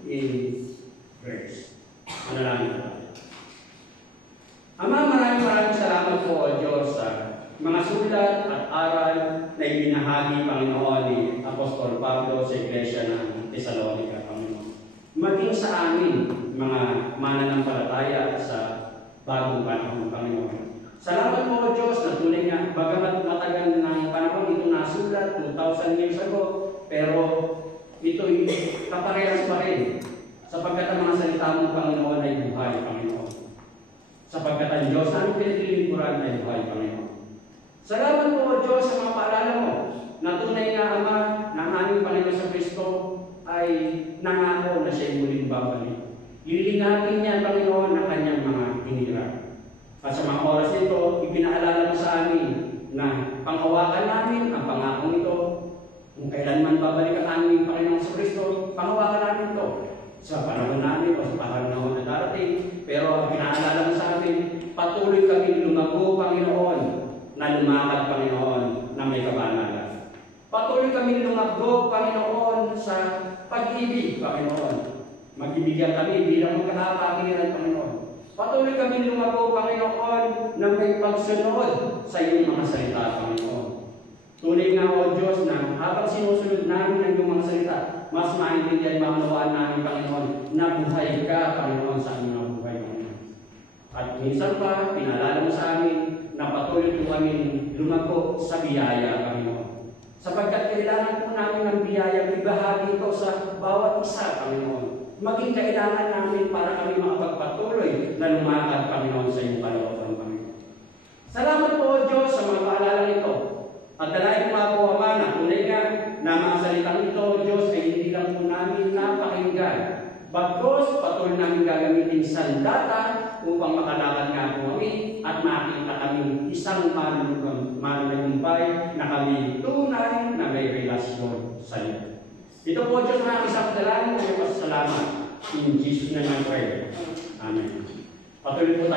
in grace. Manalangin natin. Ama, maraming salamat po, O Diyos, sa mga sulat at aral na ibinahagi, Panginoon, ni Apostol Pablo sa Iglesia ng Thessalonica, Panginoon. Maging sa amin, mga mananampalataya sa bagong panahon, Panginoon. Salamat po, O Diyos, na tunay nga, bagamat matagal ng panahon ito nasulat, 2,000 years ago, pero ito'y kaparehas pa rin, sapagkat ang mga salita mo, Panginoon, ay buhay, Panginoon. Sapagkat ang Diyos ang pinaglilingkuran ay buhay, Panginoon. Salamat po, O Diyos, sa mga paalala mo, na tunay nga, Ama, na ang aming Panginoon sa Kristo ay nangako na siya'y muling babalik. Ililingapin niya, Panginoon, ang kanyang mga hinirap. At sa mga oras nito, ipinaalala mo sa amin na panghawakan namin ang pangakong ito. Kung kailanman babalik ang aming Panginoon sa Kristo, panghawakan namin ito. Sa panahon namin o sa panahon na darating. Pero pinaalala mo sa amin, patuloy kami lumago, Panginoon, na lumakad, Panginoon, na may kabanalan. Patuloy kami lumago, Panginoon, sa pag-ibig, Panginoon. Magbibigyan kami bilang magkakapagiran, Panginoon. Patuloy kami lumago, Panginoon, na may pagsunod sa iyong mga salita, Panginoon. Tunay nga, O Diyos, na habang sinusunod namin ang iyong mga salita, mas maintindihan maunawaan namin, Panginoon, na buhay ka, Panginoon, sa aming mga buhay, Panginoon. At minsan pa, pinalala mo sa amin na patuloy po kami lumago sa biyaya, Panginoon. Sapagkat kailangan po namin ng biyaya, ibahagi ito sa bawat isa, Panginoon. Maging kailangan namin para kami makapagpatuloy na lumakad, Panginoon, sa iyong kalooban, Panginoon. Salamat po, O Diyos, sa mga paalala nito. At dalayan po ako, Ama, na tunay nga na mga salitang ito, Diyos, ay hindi lang po namin napakinggan. Bagkos, patuloy namin gagamitin sandata upang makalakad nga po kami at makita kami isang manunumpay na kami tunay na may relasyon sa iyo. Ito po, Diyos, na isang dalangin na may pasasalamat. In Jesus' name I pray. Amen. Patuloy po tayo.